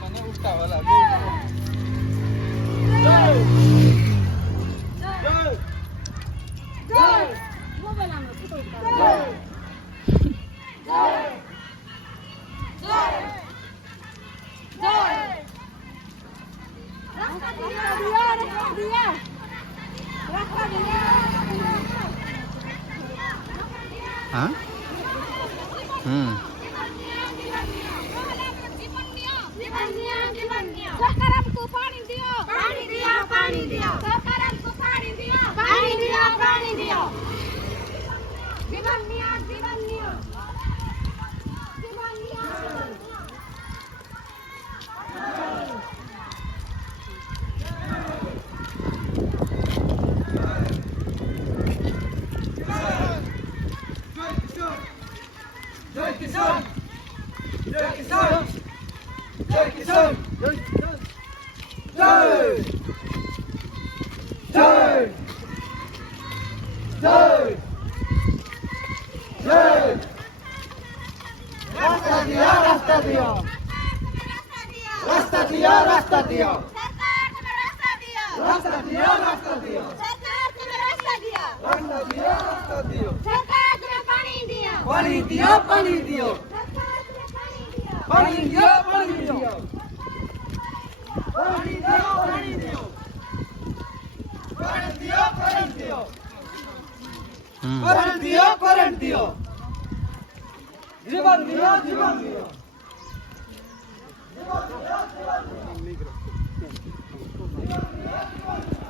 मैंने उठा वाला हाँ सरकार हमको पानी दियो, पानी दियो, पानी दियो। सरकार हमको पानी दियो, पानी दियो, पानी दियो। जीवन दियो, जीवन दियो, जीवन दियो। जय किसान, जय किसान, जय किसान, जय किसान, जय जय जय जय रास्ता दिया, रास्ता दिया, रास्ता दिया, रास्ता दिया, सरकार तुम्हें रास्ता दियो, रास्ता दिया, रास्ता दिया, सरकार तुम्हें रास्ता दियो, रास्ता दिया, रास्ता दिया, सरकार तुम्हें पानी दियो, पानी दिया, पानी दिया, सरकार तुम्हें पानी दियो, पानी दिया, पानी दिया, पानी दिया, पानी दिया, करंट दिया, करंट दिया, करंट दिया, करंट दिया, जीवन दिया, जीवन दिया, जीवन दिया, जीवन दिया, जीवन दिया, जीवन दिया।